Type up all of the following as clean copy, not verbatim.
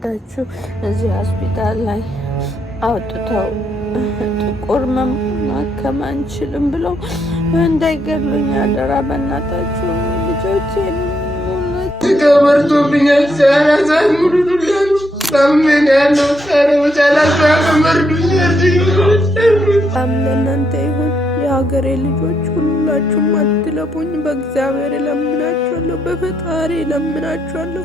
ታችሁ እዚህ ሆስፒታል ላይ አውጥተው ጥቁር ማከም አንችልም ብለው እንዳይገሉኝ አደራ በእናታችሁ ልጆቼን ተመርቶብኛል። ሲያራዛት ሙሉዱላሉ ታምን ያለው ሰረወቻላችሁ አመርዱኝ ለእናንተ ይሁን። የሀገሬ ልጆች ሁላችሁም አትለፉኝ። በእግዚአብሔር እለምናችኋለሁ፣ በፈጣሪ እለምናችኋለሁ።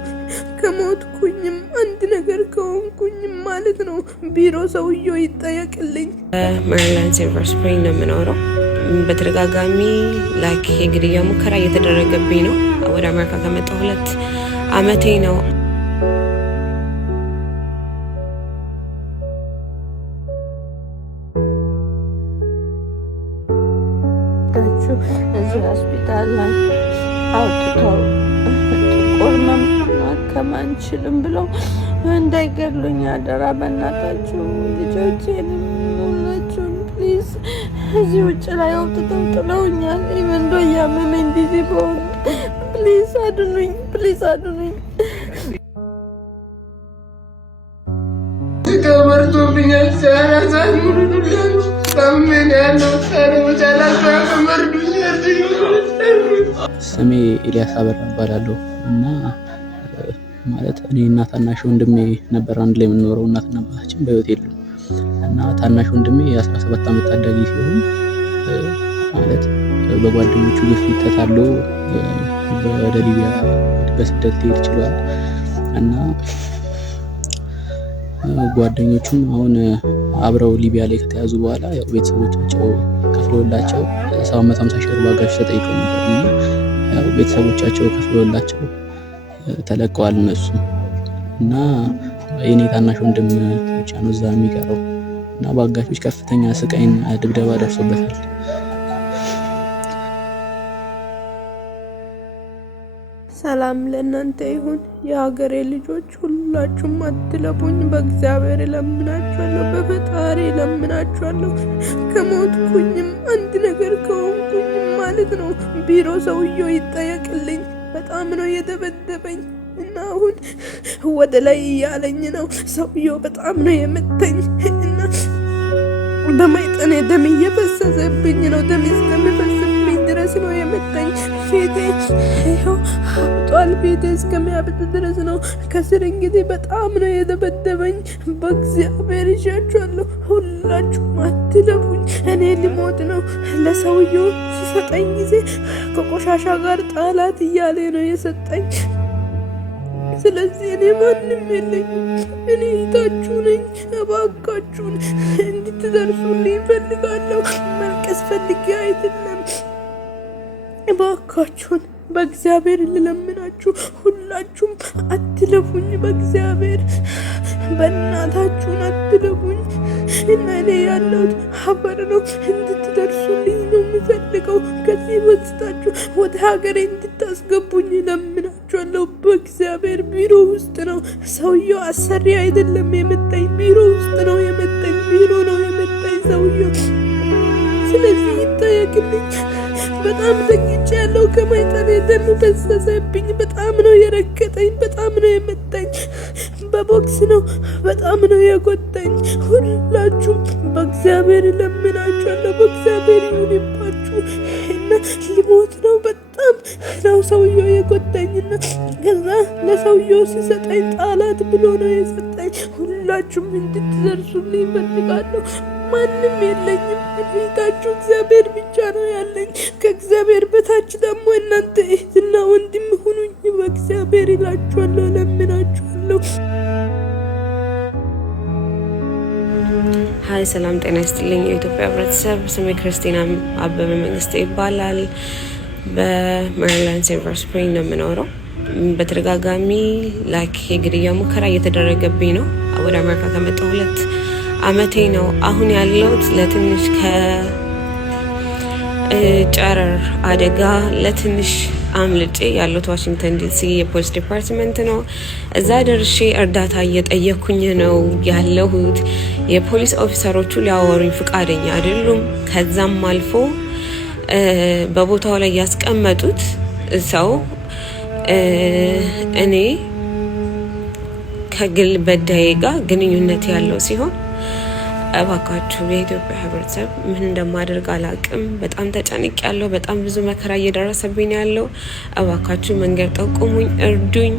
ከሞትኩኝም አንድ ነገር ከሆንኩኝም ማለት ነው ቢሮ ሰውየው ይጠየቅልኝ። ሜሪላንድ ሲልቨር ስፕሪንግ ነው የምኖረው። በተደጋጋሚ ላይክ የግድያ ሙከራ እየተደረገብኝ ነው። ወደ አሜሪካ ከመጣሁ 2 ዓመቴ ነው። እዚህ ሆስፒታል ላይ አውጥተው ጥቁር ማከም አንችልም ብለው እንዳይገሉኝ አደራ በእናታችሁ ልጆቼን ሁላችሁም ፕሊዝ። እዚህ ውጭ ላይ አውጥተው ጥለውኛል። ኢቨን ዶ እያመመኝ ዲዚ በሆኑ ፕሊዝ አድኑኝ፣ ፕሊዝ አድኑኝ። ተመርቶብኛል። ሲያራዛት ሙሉዱላሉ ታምን ያለው ሰረወቻላችሁ አመርዱኝ። ስሜ ኤልያስ አበራ እባላለሁ እና ማለት እኔ እና ታናሽ ወንድሜ ነበር አንድ ላይ የምንኖረው። እናትና አባታችን በህይወት የሉም እና ታናሽ ወንድሜ የ17 ዓመት ታዳጊ ሲሆን ማለት በጓደኞቹ ግፊት ተታሎ ወደ ሊቢያ በስደት ሊሄድ ችሏል እና ጓደኞቹም አሁን አብረው ሊቢያ ላይ ከተያዙ በኋላ ያው ቤተሰቦቻቸው ከፍለውላቸው 750 ሺህ ብር ባጋሽ ተጠይቀው ነበር እና ያው ቤተሰቦቻቸው ከፍለውላቸው ተለቀዋል እነሱ እና የኔ ታናሽ ወንድም ብቻ ነው እዛ የሚቀረው እና በአጋቾች ከፍተኛ ስቃይና ድብደባ ደርሶበታል። ሰላም ለእናንተ ይሁን። የሀገሬ ልጆች ሁላችሁም አትለፉኝ። በእግዚአብሔር እለምናችኋለሁ፣ በፈጣሪ እለምናችኋለሁ። ከሞትኩኝም አንድ ነገር ከሆንኩኝም ማለት ነው ቢሮ ሰውየው ይጠየቅልኝ። በጣም ነው የደበደበኝ እና አሁን ወደ ላይ እያለኝ ነው። ሰውየው በጣም ነው የመተኝ እና በማይጠኔ ደም እየፈሰሰብኝ ነው። ደም እስከሚፈስብኝ ድረስ ነው የመተኝ። ፊቴ ይኸው አብጧል። ፊቴ እስከሚያብጥ ድረስ ነው። ከስር እንግዲህ በጣም ነው የደበደበኝ። በእግዚአብሔር ይዣችኋለሁ፣ ሁላችሁም አትለፉኝ። እኔ ሊሞት ነው። ለሰውየው ሲሰጠኝ ጊዜ ከቆሻሻ ጋር ጣላት እያለ ነው የሰጠኝ። ስለዚህ እኔ ማንም የለኝም። እኔ እህታችሁ ነኝ። እባካችሁን እንድትደርሱልኝ እፈልጋለሁ። መልቀስ ፈልጌ አይደለም። እባካችሁን በእግዚአብሔር ልለምናችሁ፣ ሁላችሁም አትለፉኝ። በእግዚአብሔር በእናታችሁን አትለፉኝ እና እኔ ያለሁት ሀበር ነው። እንድትደርሱልኝ ነው የምፈልገው። ከዚህ ወስዳችሁ ወደ ሀገሬ እንድታስገቡኝ ለምናችኋለሁ። በእግዚአብሔር ቢሮ ውስጥ ነው ሰውየው፣ አሰሪ አይደለም የመጣኝ። ቢሮ ውስጥ ነው የመጣኝ። ቢሮ ነው የመጣኝ ሰውየው። ስለዚህ ይጠየቅልኝ። በጣም ተኝቼ ያለው ከማይጠኔ ደም ፈሰሰብኝ። በጣም ነው የረገጠኝ። በጣም ነው የመታኝ። በቦክስ ነው በጣም ነው የጎዳኝ። ሁላችሁም በእግዚአብሔር እለምናችኋለሁ። በእግዚአብሔር ይሁንባችሁ እና ሊሞት ነው። በጣም ነው ሰውየው የጎዳኝና ከዛ ለሰውየው ሲሰጠኝ ጣላት ብሎ ነው የሰጠኝ። ሁላችሁም እንድትደርሱልኝ እፈልጋለሁ። ማንም የለኝም። እህታችሁ እግዚአብሔር ብቻ ነው ያለኝ። ከእግዚአብሔር በታች ደግሞ እናንተ እህትና ወንድም ሁኑኝ። በእግዚአብሔር ይላችኋለሁ፣ ለምናችኋለሁ። ሀይ ሰላም ጤና ይስጥልኝ የኢትዮጵያ ህብረተሰብ። ስሜ ክርስቲና አበበ መንግስቴ ይባላል። በሜሪላንድ ሲልቨር ስፕሪንግ ነው የምኖረው። በተደጋጋሚ ላይክ የግድያ ሙከራ እየተደረገብኝ ነው። ወደ አሜሪካ ከመጣሁ 2 ዓመቴ ነው። አሁን ያለሁት ለትንሽ ከጨረር አደጋ ለትንሽ አምልጬ ያለሁት ዋሽንግተን ዲሲ የፖሊስ ዲፓርትመንት ነው። እዛ ደርሼ እርዳታ እየጠየኩኝ ነው ያለሁት። የፖሊስ ኦፊሰሮቹ ሊያወሩኝ ፍቃደኛ አይደሉም። ከዛም አልፎ በቦታው ላይ ያስቀመጡት ሰው እኔ ከግል በዳዬ ጋር ግንኙነት ያለው ሲሆን እባካችሁ የኢትዮጵያ ህብረተሰብ ምን እንደማደርግ አላቅም። በጣም ተጨንቅ ያለው በጣም ብዙ መከራ እየደረሰብኝ ያለው እባካችሁ መንገድ ጠቁሙኝ፣ እርዱኝ።